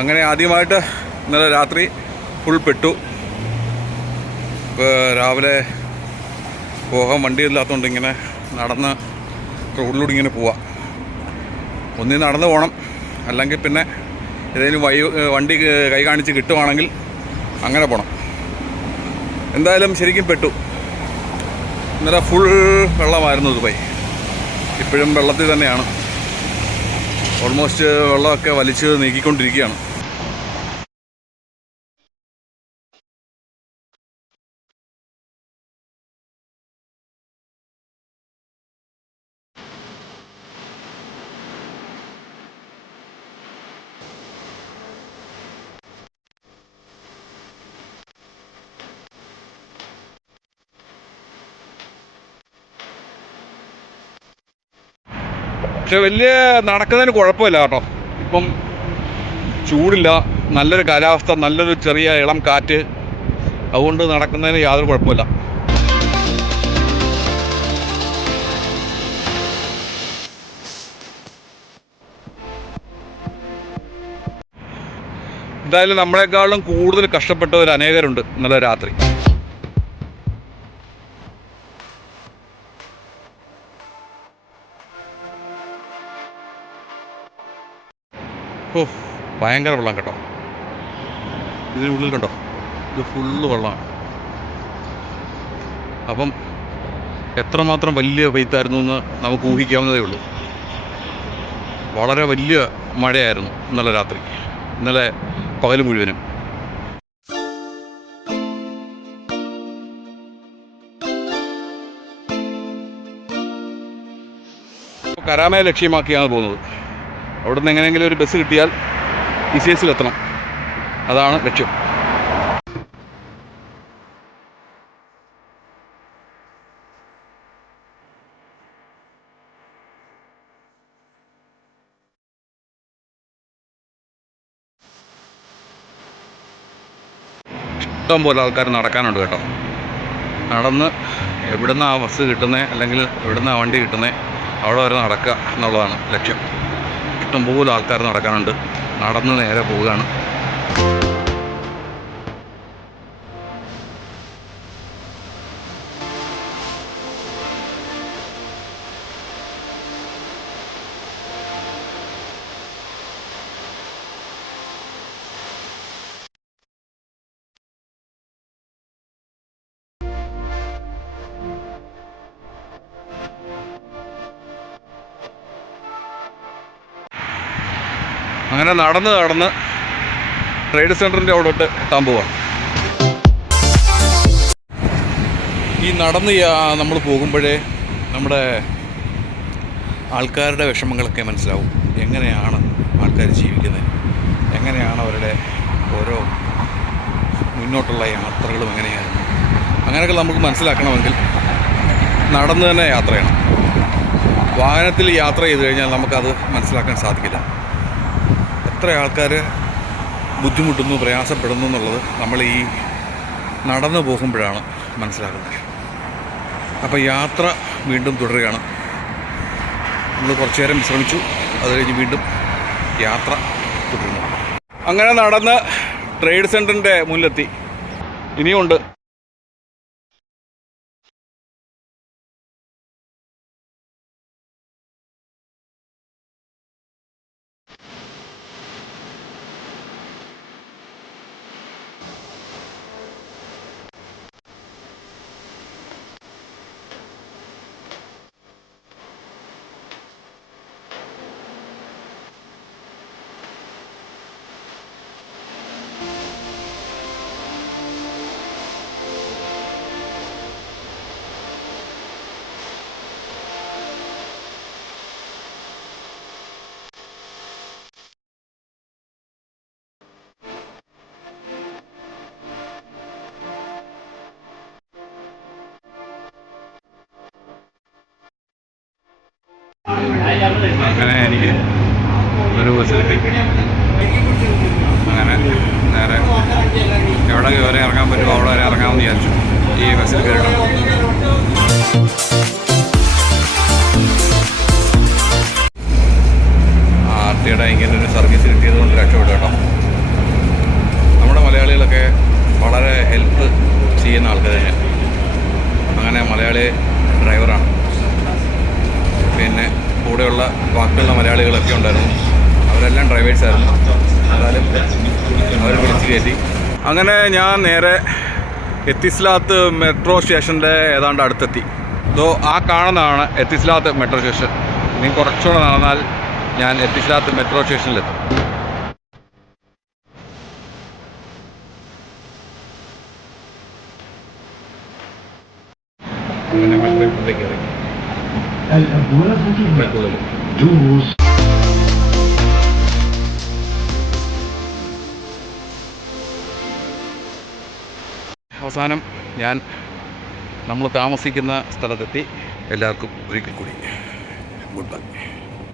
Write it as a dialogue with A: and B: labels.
A: അങ്ങനെ ആദ്യമായിട്ട് ഇന്നലെ രാത്രി ഫുൾ പെട്ടു. ഇപ്പോൾ രാവിലെ പോകാൻ വണ്ടി ഇല്ലാത്തതുകൊണ്ട് ഇങ്ങനെ നടന്ന് റോഡിലൂടെ ഇങ്ങനെ പോവാം. ഒന്നി നടന്നു പോകണം അല്ലെങ്കിൽ പിന്നെ ഏതെങ്കിലും വൈ വണ്ടി കൈ കാണിച്ച് കിട്ടുവാണെങ്കിൽ അങ്ങനെ പോകണം എന്തായാലും ശരിക്കും പെട്ടു. ഇന്നലെ ഫുൾ വെള്ളമായിരുന്നു ദുബായ്. ഇപ്പോഴും വെള്ളത്തിൽ തന്നെയാണ്. ഓൾമോസ്റ്റ് വെള്ളമൊക്കെ വലിച്ച് നീക്കിക്കൊണ്ടിരിക്കുകയാണ്. പക്ഷെ വലിയ നടക്കുന്നതിന് കുഴപ്പമില്ല കേട്ടോ. ഇപ്പം ചൂടില്ല നല്ലൊരു കാലാവസ്ഥ നല്ലൊരു ചെറിയ ഇളം കാറ്റ്. അതുകൊണ്ട് നടക്കുന്നതിന് യാതൊരു കുഴപ്പമില്ല. എന്തായാലും നമ്മളെക്കാളും കൂടുതൽ കഷ്ടപ്പെട്ടവർ അനേകരുണ്ട് ഇന്നലെ രാത്രി. ഓ ഭയങ്കര വെള്ളം കേട്ടോ. ഇതിനുള്ളിൽ കണ്ടോ? ഇത് ഫുള്ള് വെള്ളമാണ്. അപ്പം എത്രമാത്രം വലിയ പെയ്ത്തായിരുന്നു എന്ന് നമുക്ക് ഊഹിക്കാവുന്നതേ ഉള്ളൂ. വളരെ വലിയ മഴയായിരുന്നു ഇന്നലെ രാത്രി. ഇന്നലെ പകൽ മുഴുവനും. കരാമയെ ലക്ഷ്യമാക്കിയാണ് പോകുന്നത്. അവിടുന്ന് എങ്ങനെയെങ്കിലും ഒരു ബസ് കിട്ടിയാൽ ഇ സി എസിൽ എത്തണം. അതാണ് ലക്ഷ്യം. ഇഷ്ടം പോലെ ആൾക്കാർ നടക്കാനുണ്ട് കേട്ടോ. നടന്ന് എവിടുന്ന ആ ബസ് കിട്ടുന്നത് അല്ലെങ്കിൽ എവിടുന്ന ആ വണ്ടി കിട്ടുന്നത് അവിടെ വരെ നടക്കുക എന്നുള്ളതാണ് ലക്ഷ്യം. ഇഷ്ടംപോലെ ആൾക്കാർ നടക്കാനുണ്ട്. നടന്ന് നേരെ പോവുകയാണ്. അങ്ങനെ നടന്ന് നടന്ന് ട്രേഡ് സെന്ററിന്റെ അവിടോട്ട് എത്താൻ പോവാം. ഈ നടന്ന് നമ്മൾ പോകുമ്പോഴേ നമ്മുടെ ആൾക്കാരുടെ വിഷമങ്ങളൊക്കെ മനസ്സിലാവും. എങ്ങനെയാണ് ആൾക്കാർ ജീവിക്കുന്നത്? എങ്ങനെയാണ് അവരുടെ ഓരോ മുന്നോട്ടുള്ള യാത്രകളും എങ്ങനെയാണ്? അങ്ങനെയൊക്കെ നമുക്ക് മനസ്സിലാക്കണമെങ്കിൽ നടന്ന് തന്നെ യാത്ര ചെയ്യണം. വാഹനത്തിൽ യാത്ര ചെയ്ത് കഴിഞ്ഞാൽ നമുക്കത് മനസ്സിലാക്കാൻ സാധിക്കില്ല. എത്ര ആൾക്കാർ ബുദ്ധിമുട്ടുന്നു പ്രയാസപ്പെടുന്നു എന്നുള്ളത് നമ്മൾ ഈ നടന്നു പോകുമ്പോഴാണ് മനസ്സിലാക്കുന്നത്. അപ്പോൾ യാത്ര വീണ്ടും തുടരുകയാണ്. നമ്മൾ കുറച്ചു നേരം വിശ്രമിച്ചു അത് കഴിഞ്ഞ് വീണ്ടും യാത്ര തുടരുന്നു. അങ്ങനെ നടന്ന് ട്രേഡ് സെന്ററിന്റെ മുന്നിലെത്തി. ഇനിയുണ്ട് അങ്ങനെ എനിക്ക് ഒരു ബസ്സിൽ അങ്ങനെ നേരെ എവിടെ കയറി ഇറങ്ങാൻ പറ്റുമോ അവിടെ വരെ ഇറങ്ങാമെന്ന് വിചാരിച്ചു. ഈ ബസ്സിൽ കയറണം ഡ്രൈവേഴ്സ് ആയിരുന്നു. എന്നാലും അവർ വിളിച്ചു കയറ്റി. അങ്ങനെ ഞാൻ നേരെ എത്തിസ്ലാത്ത് മെട്രോ സ്റ്റേഷന്റെ ഏതാണ്ട് അടുത്തെത്തി. ഇതോ ആ കാണുന്നതാണ് എത്തിസ്ലാത്ത് മെട്രോ സ്റ്റേഷൻ. ഇനി കുറച്ചുകൂടെ നടന്നാൽ ഞാൻ എത്തിസ്ലാത്ത് മെട്രോ സ്റ്റേഷനിലെത്തും. അങ്ങനെ മെട്രോയ്ക്കുള്ളിൽ കയറി അവസാനം ഞാൻ നമ്മൾ താമസിക്കുന്ന സ്ഥലത്തെത്തി എല്ലാവർക്കും ഒരിക്കൽ കൂടി ഗുഡ് ബൈ